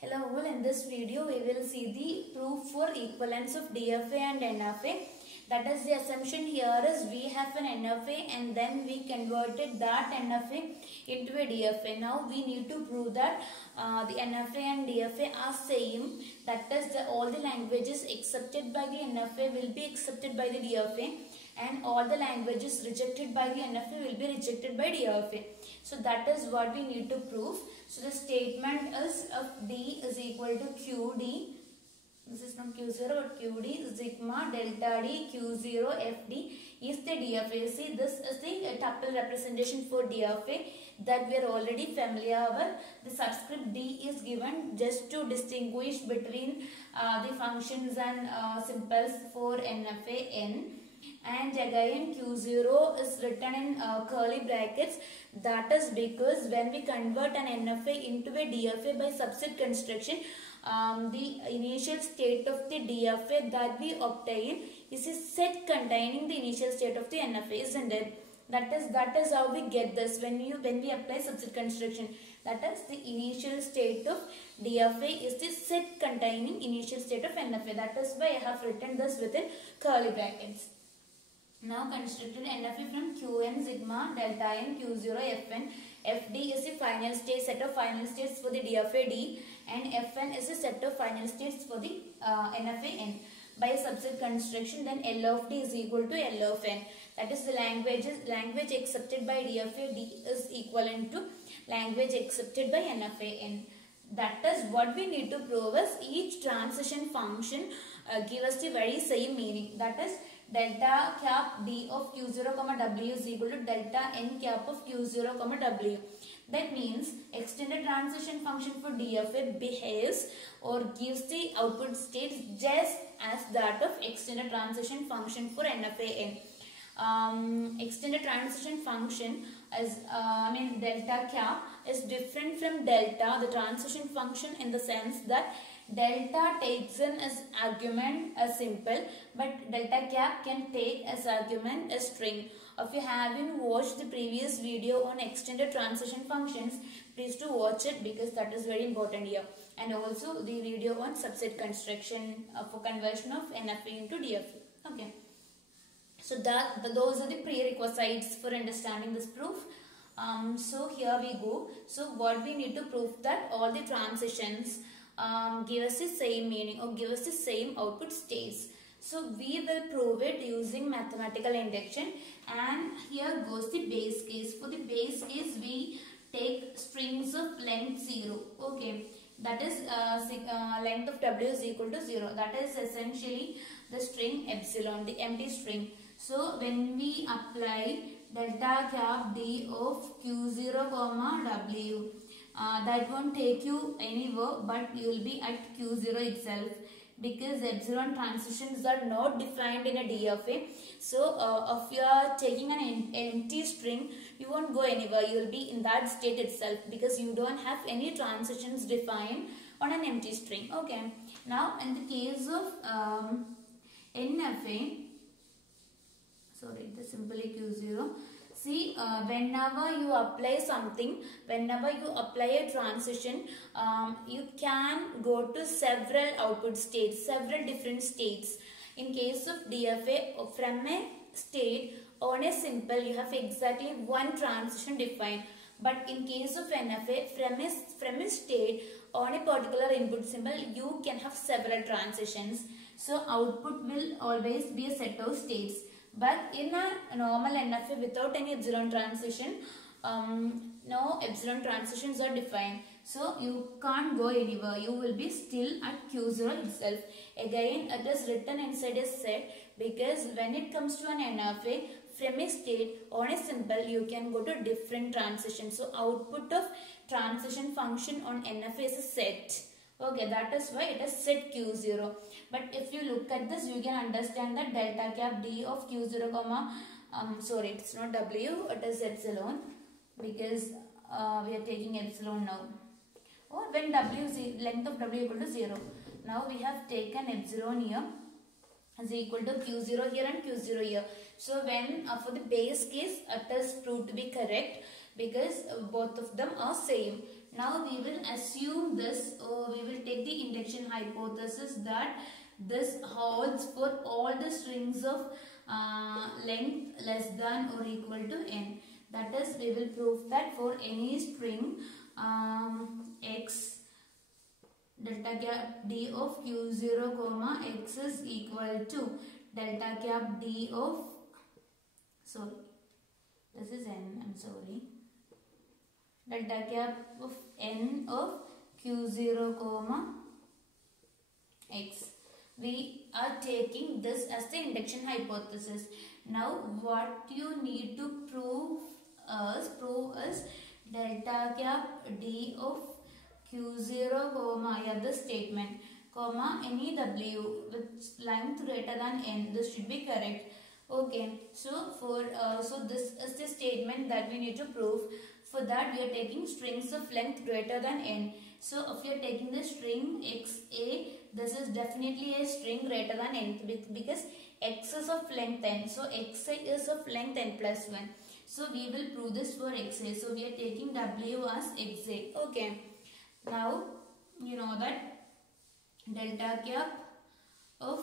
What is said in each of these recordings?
Hello all, in this video we will see the proof for equivalence of DFA and NFA. That is, the assumption here is we have an NFA and then we converted that NFA into a DFA. Now we need to prove that the NFA and DFA are same. That is, all the languages accepted by the NFA will be accepted by the DFA, and all the languages rejected by the NFA will be rejected by DFA. So that is what we need to prove. So the statement is of D is equal to QD. This is not Q0 but QD sigma delta D Q0 FD is the DFA. See, this is the tuple representation for DFA that we are already familiar with. The subscript D is given just to distinguish between the functions and symbols for NFA N. And again Q0 is written in curly brackets. That is because when we convert an NFA into a DFA by subset construction, the initial state of the DFA that we obtain is a set containing the initial state of the NFA, isn't it? That is how we get this when we apply subset construction. That is, the initial state of DFA is the set containing initial state of NFA. That is why I have written this within curly brackets. Now constructed NFA from Qn sigma delta n Q0 Fn. Fd is the final state set of final states for the DFA D, and Fn is the set of final states for the NFA N. By subset construction, then L of D is equal to L of N. That is, the language accepted by DFA D is equivalent to language accepted by NFA N. That is what we need to prove is each transition function give us the very same meaning. That is, delta cap D of Q0 W is equal to delta N cap of Q0 W. That means extended transition function for DFA behaves or gives the output states just as that of extended transition function for NFA N. Extended transition function is delta cap is different from delta, the transition function, in the sense that delta takes in as argument a simple, but delta cap can take as argument a string. If you haven't watched the previous video on extended transition functions, please do watch it because that is very important here. And also the video on subset construction for conversion of NFA into DFA. Okay. So those are the prerequisites for understanding this proof. So here we go. So what we need to prove that all the transitions give us the same meaning or give us the same output states. So we will prove it using mathematical induction, and here goes the base case. For the base case, we take strings of length 0. Okay, that is length of W is equal to 0. That is essentially the string epsilon, the empty string. So when we apply delta cap D of Q0 W, that won't take you anywhere, but you will be at Q0 itself, because epsilon transitions are not defined in a DFA. So if you are taking an empty string, you won't go anywhere. You will be in that state itself because you don't have any transitions defined on an empty string. Okay. Now in the case of NFA, sorry, it is simply Q0. See, whenever you apply something, whenever you apply a transition, you can go to several output states, several different states. In case of DFA, from a state on a simple, you have exactly one transition defined. But in case of NFA, from a state on a particular input symbol, you can have several transitions. So output will always be a set of states. But in a normal NFA without any epsilon transition, no epsilon transitions are defined. So you can't go anywhere. You will be still at Q0 itself. Again, it is written inside a set because when it comes to an NFA, from a state on a symbol, you can go to different transitions. So output of transition function on NFA is a set. Okay, that is why it is set Q0. But if you look at this, you can understand that delta cap D of Q0 sorry, it's not W, it is epsilon, because we are taking epsilon now. Or when W is length of W equal to 0. Now we have taken epsilon here is equal to Q0 here and Q0 here. So when for the base case, it is proved to be correct because both of them are same. Now we will assume this, or we will take the induction hypothesis that this holds for all the strings of length less than or equal to n. That is, we will prove that for any string x, delta cap d of q0 comma x is equal to delta cap d of, sorry, this is n, I'm sorry, delta cap of n of q0 comma x. We are taking this as the induction hypothesis. Now what you need to prove is delta cap d of q0 comma, yeah, this statement, comma any w with length greater than n. This should be correct. Okay, so for so this is the statement that we need to prove. For that we are taking strings of length greater than n. So if you are taking the string xa, this is definitely a string greater than n because x is of length n. So xa is of length n plus 1. So we will prove this for xa. So we are taking w as xa. Okay. Now you know that delta cap of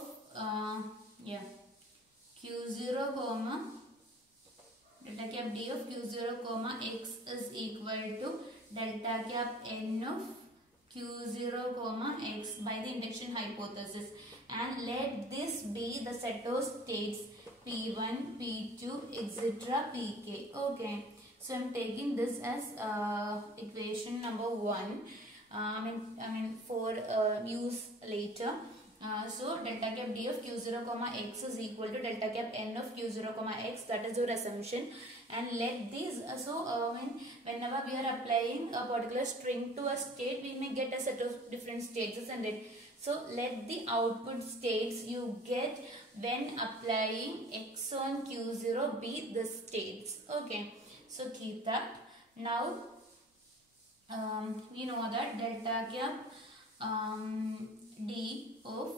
q0 comma delta cap d of q0 comma x is equal to delta cap n of q0 comma x by the induction hypothesis, and let this be the set of states p1, p2, etc. pk. Okay, so I'm taking this as equation number 1. I mean for use later. So delta cap d of q0 comma x is equal to delta cap n of q0 comma x. That is your assumption. And let these whenever we are applying a particular string to a state, we may get a set of different states, isn't it? So let the output states you get when applying x on q0 be the states. Okay, so keep that. Now we know that delta cap d of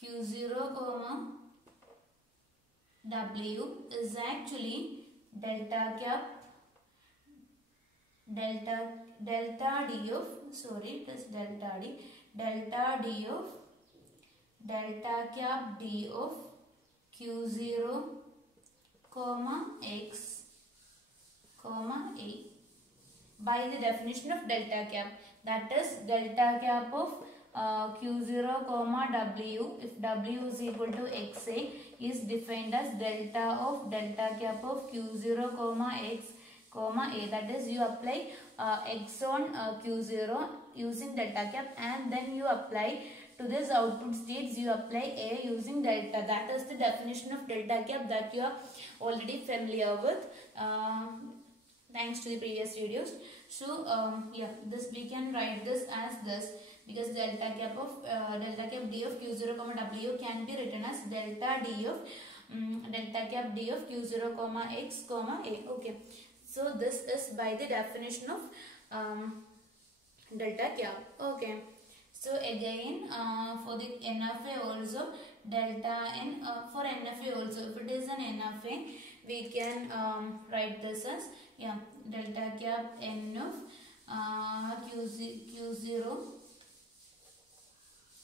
q0 comma w is actually delta cap delta d of, sorry, it is delta d of delta cap d of q0 comma x comma a by the definition of delta cap, that is delta cap of q0 comma w, if w is equal to xa, is defined as delta of delta cap of q0 comma x comma a. That is, you apply x on q0 using delta cap, and then you apply to this output states, you apply a using delta. That is the definition of delta cap that you are already familiar with thanks to the previous videos. So this we can write this as this, because delta cap d of q0 comma w can be written as delta cap d of q0 comma x comma a. Okay, so this is by the definition of delta cap. Okay, so again for the NFA also, delta n for NFA also, if it is an NFA, we can write this as delta cap n of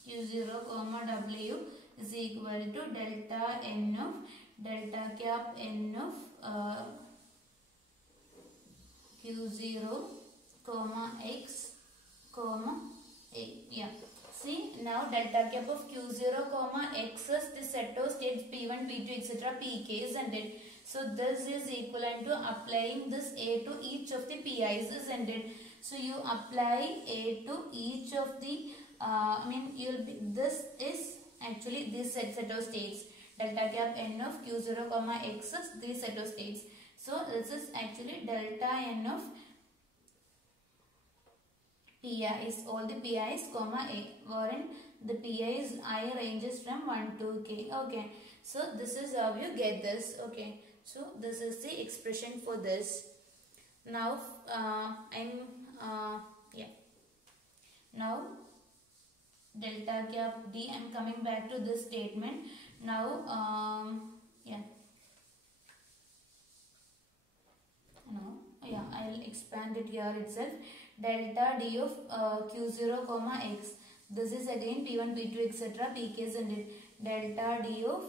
q0 comma w is equal to delta n of delta cap n of q0 comma x comma a. See, now delta cap of q0 comma x is the set of states p1, p2, etc. pk, isn't it? So this is equivalent to applying this a to each of the pi's, isn't it? So you apply a to each of the this is actually this set of states. Delta cap n of q0 comma x is this set of states. So this is actually delta n of pi's, all the pi's comma a, wherein the pi's I ranges from 1 to k. Okay, so this is how you get this. Okay, so this is the expression for this. Now now delta cap d, I'm coming back to this statement. Now yeah, I'll expand it here itself. Delta D of Q0 comma X. This is again P1, P2, etc. Pk is in it. Delta D of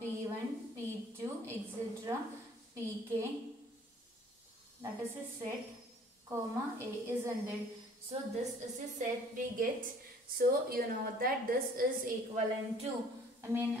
P1, P2, etc. Pk, that is a set, comma A is ended. So this is a set we get. So you know that this is equivalent to, I mean,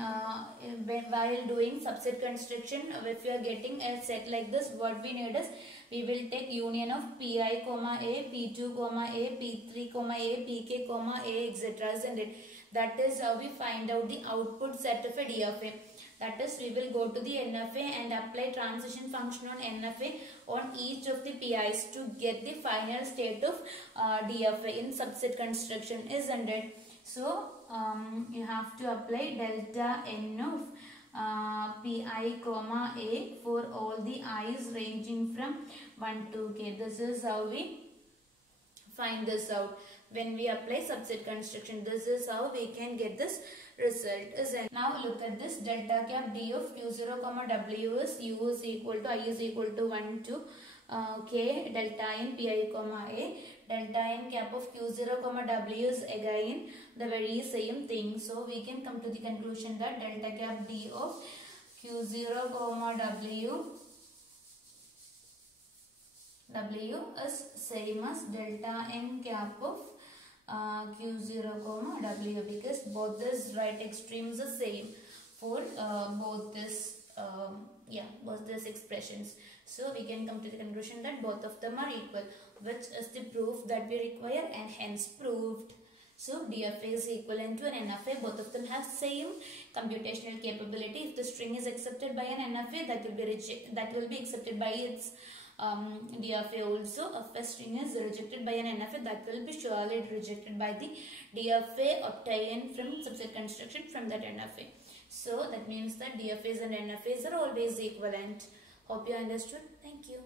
while doing subset construction, if you are getting a set like this, what we need is, we will take union of Pi comma A, P2 comma A, P3 comma A, Pk comma A, etc. isn't it? That is how we find out the output set of a DFA. That is, we will go to the NFA and apply transition function on NFA on each of the PIs to get the final state of DFA in subset construction, isn't it? So you have to apply delta N of Pi comma A for all the i's ranging from 1 to k. This is how we find this out. When we apply subset construction, this is how we can get this result, isn't it? Now look at this. Delta cap D of Q0 comma W is U is equal to, I is equal to 1 to k delta n Pi comma A. Delta n cap of Q0 comma W is again the very same thing. So we can come to the conclusion that delta cap D of Q0 comma W is same as delta n cap of Q0 comma W, because both this right extremes are same for both this both these expressions. So we can come to the conclusion that both of them are equal, which is the proof that we require, and hence proved. So DFA is equivalent to an NFA. Both of them have same computational capability. If the string is accepted by an NFA, that will be accepted by its DFA also. If a string is rejected by an NFA, that will be surely rejected by the DFA obtained from subset construction from that NFA. So that means that DFAs and NFAs are always equivalent. Hope you understood. Thank you.